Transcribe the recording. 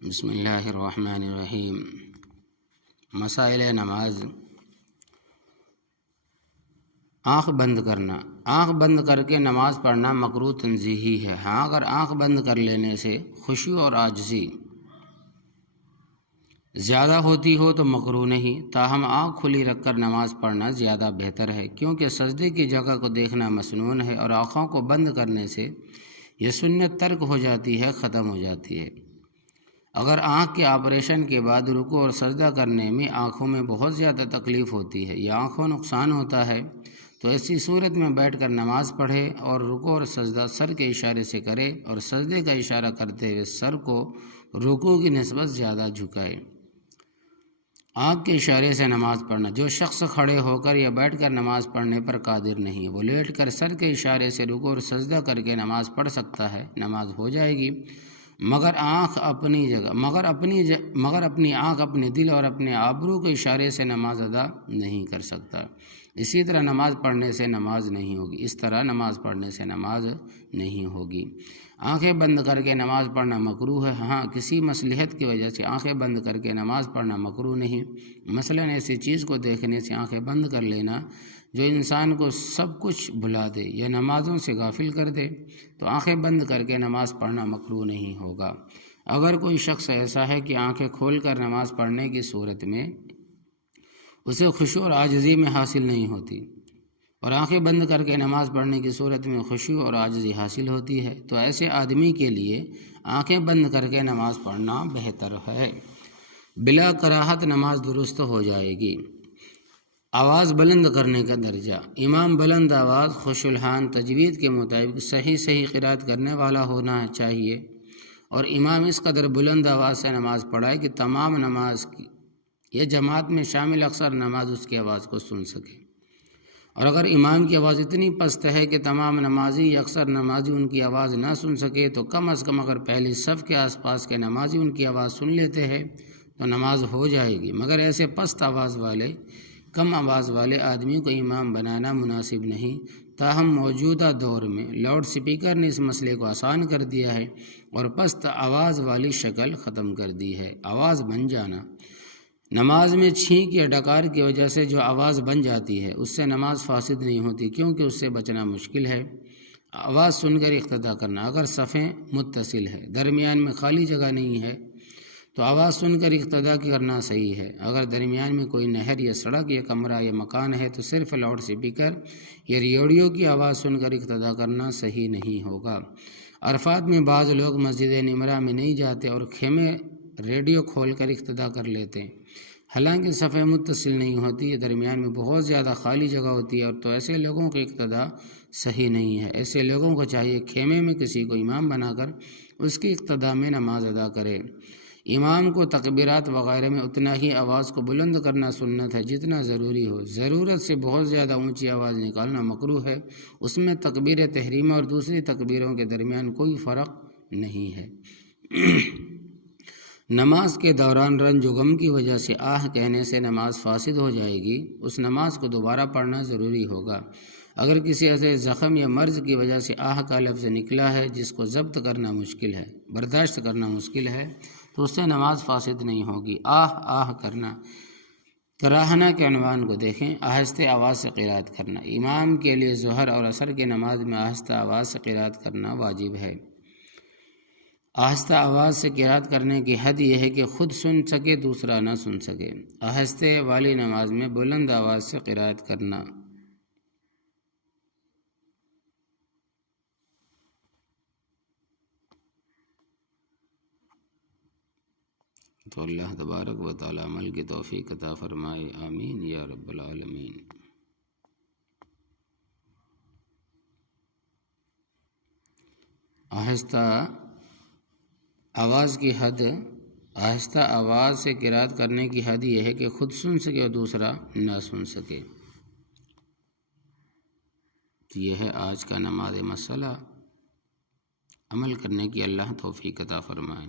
بسم اللہ الرحمن الرحیم۔ مسائل نماز۔ آنکھ بند کرنا، آنکھ بند کر کے نماز پڑھنا مکروہ تنزیہی ہے۔ ہاں، اگر آنکھ بند کر لینے سے خشوع اور عاجزی زیادہ ہوتی ہو تو مکروہ نہیں، تاہم آنکھ کھلی رکھ کر نماز پڑھنا زیادہ بہتر ہے، کیونکہ سجدے کی جگہ کو دیکھنا مسنون ہے اور آنکھوں کو بند کرنے سے یہ سنت ترک ہو جاتی ہے، ختم ہو جاتی ہے۔ اگر آنکھ کے آپریشن کے بعد رکوع اور سجدہ کرنے میں آنکھوں میں بہت زیادہ تکلیف ہوتی ہے یا آنکھوں نقصان ہوتا ہے تو ایسی صورت میں بیٹھ کر نماز پڑھے اور رکوع اور سجدہ سر کے اشارے سے کرے اور سجدے کا اشارہ کرتے ہوئے سر کو رکوع کی نسبت زیادہ جھکائے۔ آنکھ کے اشارے سے نماز پڑھنا، جو شخص کھڑے ہو کر یا بیٹھ کر نماز پڑھنے پر قادر نہیں، وہ لیٹ کر سر کے اشارے سے رکوع اور سجدہ کر کے نماز پڑھ سکتا ہے، نماز ہو جائے گی، مگر اپنی آنکھ اپنے دل اور اپنے آبرو کے اشارے سے نماز ادا نہیں کر سکتا۔ اسی طرح نماز پڑھنے سے نماز نہیں ہوگی۔ آنکھیں بند کر کے نماز پڑھنا مکروہ ہے۔ ہاں، کسی مصلحت کی وجہ سے آنکھیں بند کر کے نماز پڑھنا مکروہ نہیں، مثلاً ایسی چیز کو دیکھنے سے آنکھیں بند کر لینا جو انسان کو سب کچھ بھلا دے یا نمازوں سے غافل کر دے، تو آنکھیں بند کر کے نماز پڑھنا مکروہ نہیں ہوگا۔ اگر کوئی شخص ایسا ہے کہ آنکھیں کھول کر نماز پڑھنے کی صورت میں اسے خشوع اور عاجزی میں حاصل نہیں ہوتی اور آنکھیں بند کر کے نماز پڑھنے کی صورت میں خشوع اور عاجزی حاصل ہوتی ہے، تو ایسے آدمی کے لیے آنکھیں بند کر کے نماز پڑھنا بہتر ہے۔ بلا کراہت نماز درست ہو جائے گی۔ آواز بلند کرنے کا درجہ۔ امام بلند آواز، خشوع الحان، تجوید کے مطابق صحیح قرات کرنے والا ہونا چاہیے، اور امام اس قدر بلند آواز سے نماز پڑھائے کہ تمام نماز کی یا جماعت میں شامل اکثر نماز اس کی آواز کو سن سکے، اور اگر امام کی آواز اتنی پست ہے کہ تمام نمازی یا اکثر نمازی ان کی آواز نہ سن سکے تو کم از کم اگر پہلی صف کے آس پاس کے نمازی ان کی آواز سن لیتے ہیں تو نماز ہو جائے گی، مگر ایسے پست آواز والے، کم آواز والے آدمی کو امام بنانا مناسب نہیں۔ تاہم موجودہ دور میں لاؤڈ سپیکر نے اس مسئلے کو آسان کر دیا ہے اور پست آواز والی شکل ختم کر دی ہے۔ آواز بن جانا۔ نماز میں چھینک یا ڈکار کی وجہ سے جو آواز بن جاتی ہے اس سے نماز فاسد نہیں ہوتی، کیونکہ اس سے بچنا مشکل ہے۔ آواز سن کر اقتدا کرنا۔ اگر صفیں متصل ہے، درمیان میں خالی جگہ نہیں ہے تو آواز سن کر اقتدا کرنا صحیح ہے۔ اگر درمیان میں کوئی نہر یا سڑک یا کمرہ یا مکان ہے تو صرف لاؤڈ سپیکر یا ریڈیو کی آواز سن کر اقتدا کرنا صحیح نہیں ہوگا۔ عرفات میں بعض لوگ مسجد نمرہ میں نہیں جاتے اور خیمے ریڈیو کھول کر اقتدا کر لیتے ہیں، حالانکہ صفیں متصل نہیں ہوتی، درمیان میں بہت زیادہ خالی جگہ ہوتی ہے، اور تو ایسے لوگوں کی اقتدا صحیح نہیں ہے۔ ایسے لوگوں کو چاہیے خیمے میں کسی کو امام بنا کر اس کی اقتدا میں نماز ادا کرے۔ امام کو تکبیرات وغیرہ میں اتنا ہی آواز کو بلند کرنا سنت ہے جتنا ضروری ہو۔ ضرورت سے بہت زیادہ اونچی آواز نکالنا مکروہ ہے۔ اس میں تکبیر تحریمہ اور دوسری تکبیروں کے درمیان کوئی فرق نہیں ہے۔ نماز کے دوران رنج و غم کی وجہ سے آہ کہنے سے نماز فاسد ہو جائے گی، اس نماز کو دوبارہ پڑھنا ضروری ہوگا۔ اگر کسی ایسے زخم یا مرض کی وجہ سے آہ کا لفظ نکلا ہے جس کو ضبط کرنا مشکل ہے، برداشت کرنا مشکل ہے، تو اس سے نماز فاسد نہیں ہوگی۔ آہ کرنا۔ کراہنا کے عنوان کو دیکھیں۔ آہستہ آواز سے قرات کرنا۔ امام کے لیے ظہر اور عصر کی نماز میں آہستہ آواز سے قرات کرنا واجب ہے۔ آہستہ آواز سے قرات کرنے کی حد یہ ہے کہ خود سن سکے، دوسرا نہ سن سکے۔ آہستہ والی نماز میں بلند آواز سے قرات کرنا۔ تو اللہ تبارک و تعالی عمل کی توفیق عطا فرمائے، آمین یا رب العالمین۔ آہستہ آواز کی حد، آہستہ آواز سے قرات کرنے کی حد یہ ہے کہ خود سن سکے اور دوسرا نہ سن سکے۔ یہ ہے آج کا نماز مسئلہ، عمل کرنے کی اللہ توفیق عطا فرمائے۔